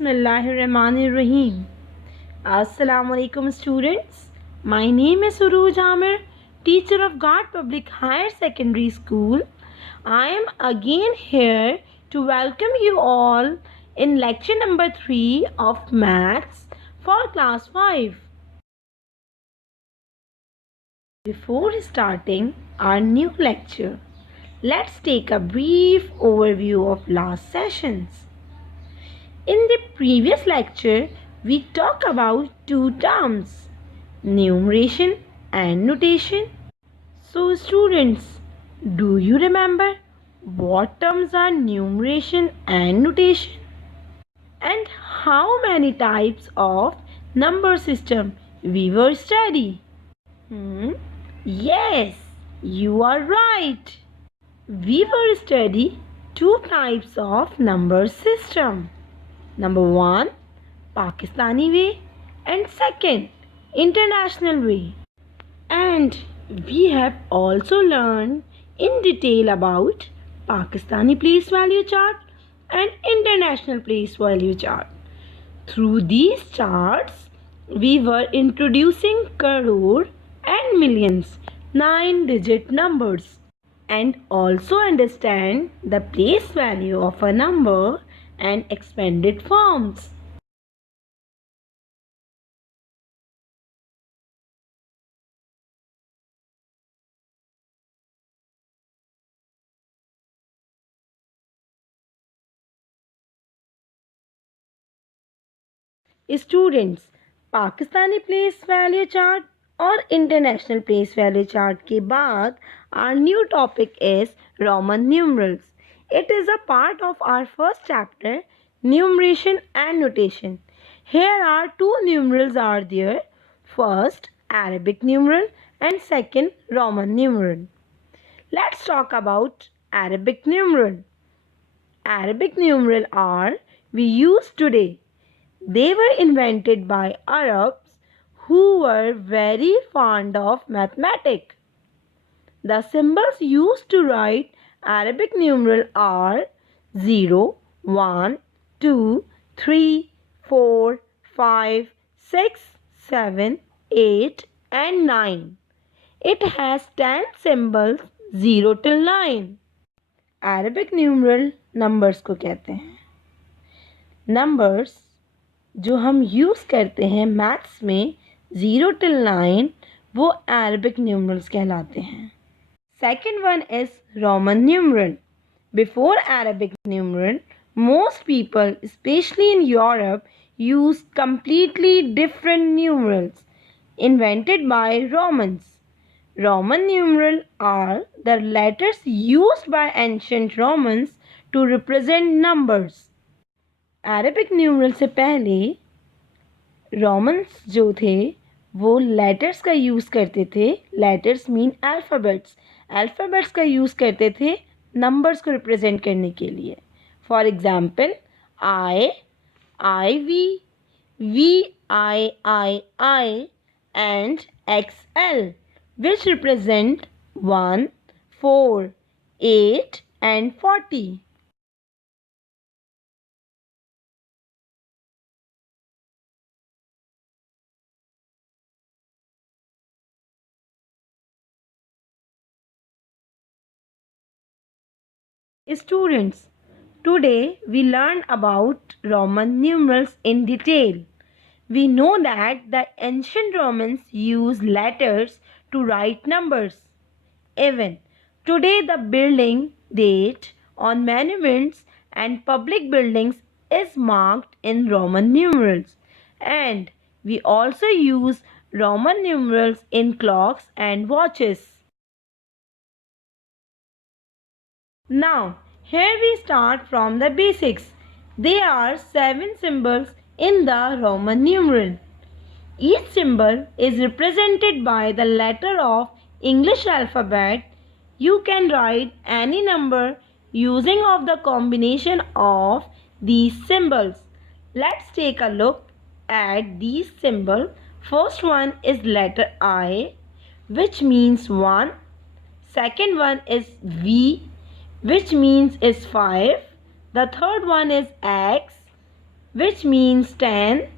Bismillahirrahmanirrahim. Assalamu alaikum students. My name is Suruj Amir, teacher of God Public Higher Secondary School. I am again here to welcome you all in lecture number 3 of Maths for class 5. Before starting our new lecture, let's take a brief overview of last sessions. In the previous lecture, we talked about two terms, numeration and notation. So students, do you remember what terms are numeration and notation? And how many types of number system we were study? Yes, you are right. We will study two types of number system. Number 1, Pakistani way, and second, international way. And we have also learned in detail about Pakistani place value chart and international place value chart. Through these charts, we were introducing crore and millions, 9-digit numbers, and also understand the place value of a number and expanded forms. Students, Pakistani place value chart और international place value chart के बाद our new topic is Roman numerals. It is a part of our first chapter, numeration and notation. Here are two numerals are there. First, Arabic numeral and second, Roman numeral. Let's talk about Arabic numeral. Arabic numeral are we use today. They were invented by Arabs who were very fond of mathematics. The symbols used to write Arabic numeral are 0, 1, 2, 3, 4, 5, 6, 7, 8 and 9. It has 10 symbols 0 till 9. Arabic numeral numbers को कहते हैं. Numbers जो हम use करते हैं maths में 0 till 9 वो Arabic numerals कहलाते हैं. Second one is Roman numeral. Before Arabic numeral most people especially in Europe use completely different numerals invented by Romans. Roman numerals are the letters used by ancient Romans to represent numbers. Arabic numeral से पहले Romans जो थे वो letters का use करते थे. Letters mean alphabets. Alphabets का use करते थे नंबर्स को रिप्रेजेंट करने के लिए. For example I V I and XL which represent 1, 4, 8 and 40. Students, today we learn about Roman numerals in detail. We know that the ancient Romans used letters to write numbers. Even today the building date on monuments and public buildings is marked in Roman numerals. And we also use Roman numerals in clocks and watches. Now, here we start from the basics. There are 7 symbols in the Roman numeral. Each symbol is represented by the letter of English alphabet. You can write any number using of the combination of these symbols. Let's take a look at these symbols. First one is letter I, which means 1. Second one is V, which means is 5. The third one is X, which means 10.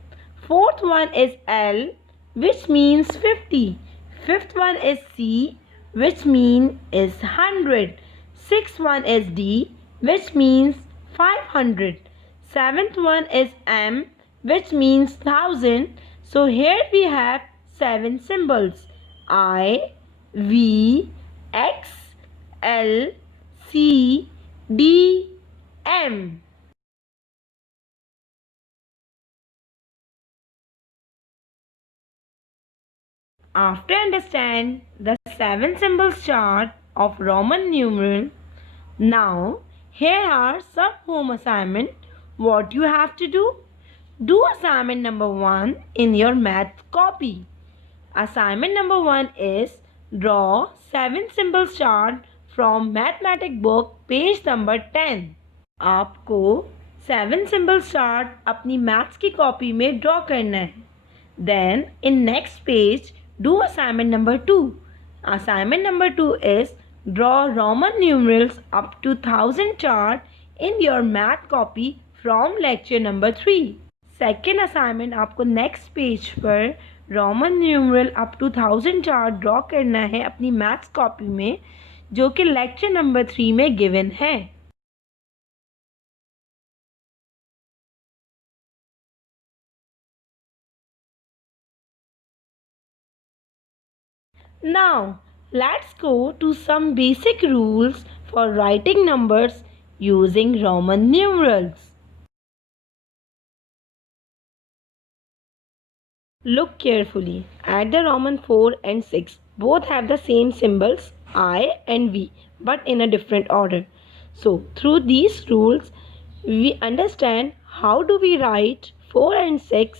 Fourth one is L, which means 50. Fifth one is C, which means is 100. Sixth one is D, which means 500. Seventh one is M, which means 1000. So here we have 7 symbols: I, V, X, L, C, D, M. After understand the 7 symbols chart of Roman numeral, now here are some home assignment. What you have to do? Do assignment number 1 in your math copy. Assignment number 1 is draw 7 symbols chart from mathematic book page number 10. आपको 7 symbols chart अपनी maths की copy में draw करना है. Then in next page do assignment number 2. Assignment number 2 is draw Roman numerals up to 1000 chart in your math copy from lecture number 3. Second assignment आपको next page पर Roman numeral up to 1000 chart draw करना है अपनी maths copy में, जो कि lecture number 3 में given है. Now, let's go to some basic rules for writing numbers using Roman numerals. Look carefully at the Roman 4 and 6. Both have the same symbols I and V, but in a different order. So, through these rules, we understand how do we write 4 and 6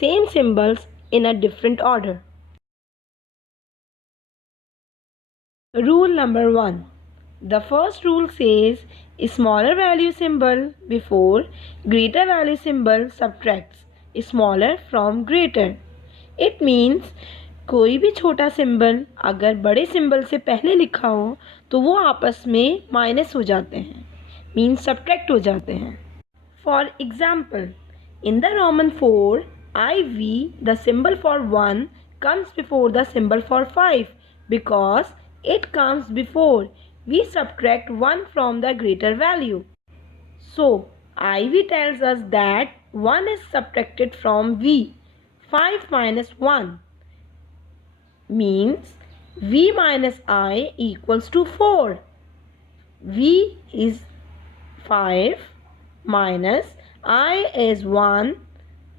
same symbols in a different order. Rule number 1. The first rule says smaller value symbol before greater value symbol subtracts smaller from greater. It means कोई भी छोटा symbol अगर बड़े symbol से पहले लिखा हो तो वो आपस में माइनस हो जाते हैं, मीन्स सब्ट्रैक्ट हो जाते हैं. For example, in the Roman 4 IV, the symbol for 1 comes before the symbol for 5 because it comes before we subtract 1 from the greater value. So, IV tells us that 1 is subtracted from V. 5 minus 1 means V minus I equals to 4. V is 5 minus I is 1.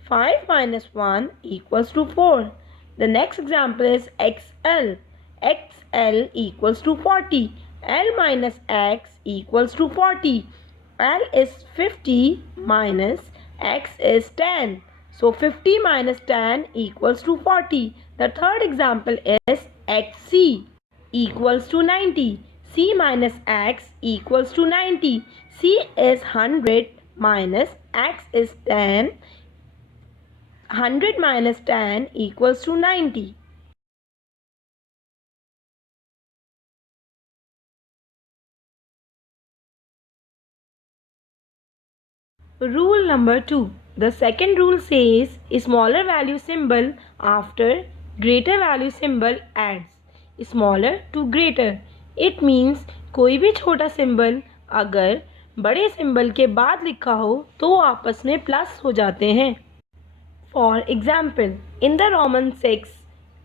5 minus 1 equals to 4. The next example is XL. XL equals to 40. L minus X equals to 40. L is 50 minus X is 10. So 50 minus 10 equals to 40. The third example is XC equals to 90. C minus X equals to 90. C is 100 minus X is 10. 100 minus 10 equals to 90. Rule number 2. The second rule says smaller value symbol after greater value symbol adds smaller to greater. It means कोई भी छोटा symbol अगर बड़े symbol के बाद लिखा हो तो आपस में प्लस हो जाते हैं. For example, in the Roman 6,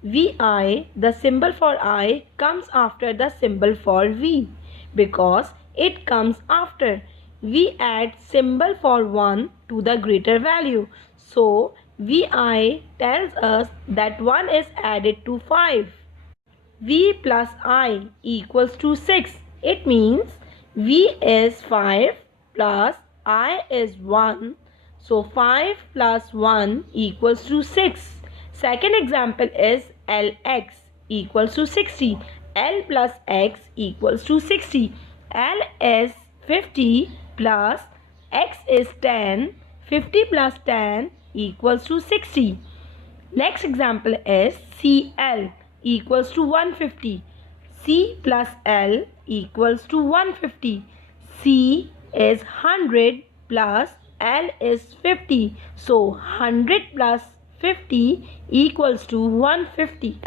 VI, the symbol for I comes after the symbol for V because it comes after. We add symbol for 1 to the greater value. So, VI tells us that 1 is added to 5. V plus I equals to 6. It means V is 5 plus I is 1. So 5 plus 1 equals to 6. Second example is LX equals to 60. L plus X equals to 60. L is 50 plus X is 10. 50 plus 10 equals to 60. Next example is CL equals to 150. C plus L equals to 150. C is 100 plus L is 50. So 100 plus 50 equals to 150.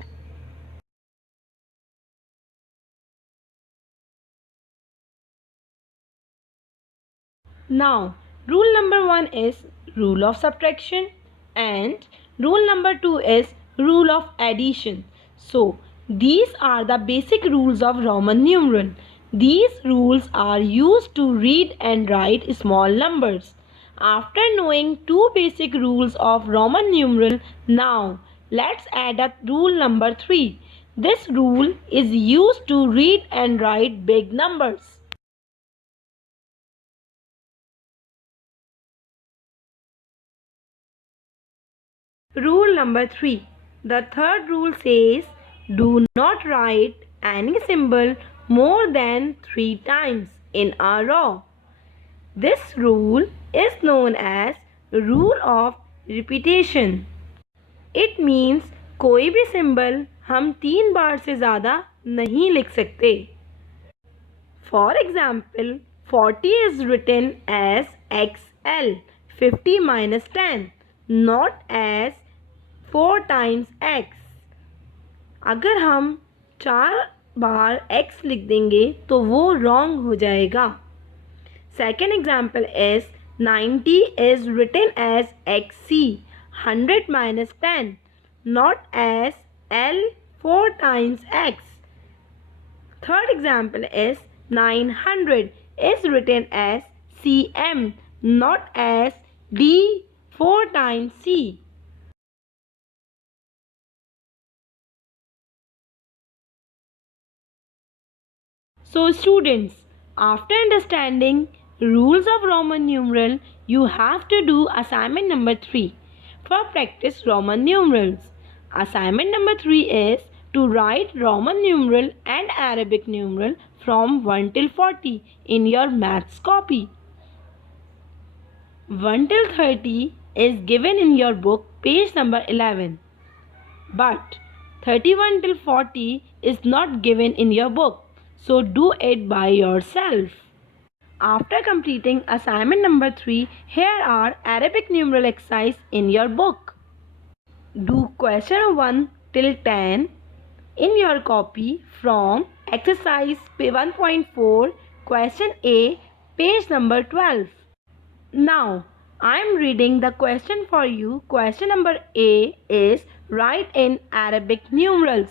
Now, rule number 1 is rule of subtraction and rule number 2 is rule of addition. So, these are the basic rules of Roman numeral. These rules are used to read and write small numbers. After knowing two basic rules of Roman numeral, now let's add up rule number 3. This rule is used to read and write big numbers. Rule number 3. The third rule says do not write any symbol more than 3 times in a row. This rule is known as rule of repetition. It means कोई भी symbol हम 3 बार से ज़्यादा नहीं लिख सकते. For example, 40 is written as XL, 50 minus 10, not as 4 times x. अगर हम 4 बार x लिख देंगे तो वो wrong हो जाएगा. Second example is 90 is written as XC, 100 minus 10, not as L 4 times x. Third example is 900 is written as CM, not as D 4 times C. So students, after understanding rules of Roman numeral, you have to do assignment number 3 for practice Roman numerals. Assignment number 3 is to write Roman numeral and Arabic numeral from 1 till 40 in your maths copy. 1 till 30 is given in your book page number 11. But 31 till 40 is not given in your book. So do it by yourself. After completing assignment number 3, here are Arabic numeral exercise in your book. Do question 1 till 10 in your copy from exercise 1.4 question A, page number 12. Now, I am reading the question for you. Question number A is write in Arabic numerals.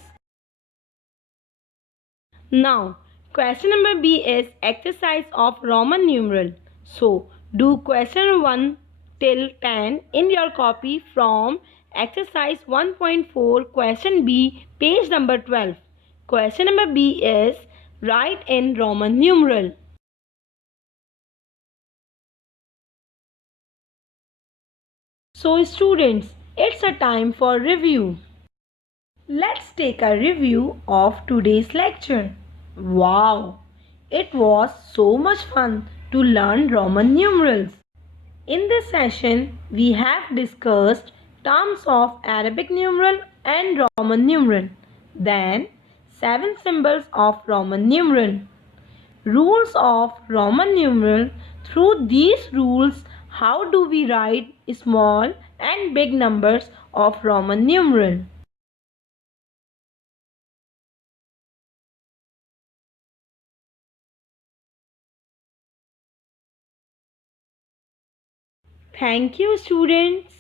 Now, question number B is exercise of Roman numeral. So, do question 1 till 10 in your copy from exercise 1.4 question B, page number 12. Question number B is write in Roman numeral. So, students, it's a time for review. Let's take a review of today's lecture. Wow! It was so much fun to learn Roman numerals. In this session, we have discussed terms of Arabic numeral and Roman numeral. Then, 7 symbols of Roman numeral. Rules of Roman numeral. Through these rules, how do we write small and big numbers of Roman numeral? Thank you, students.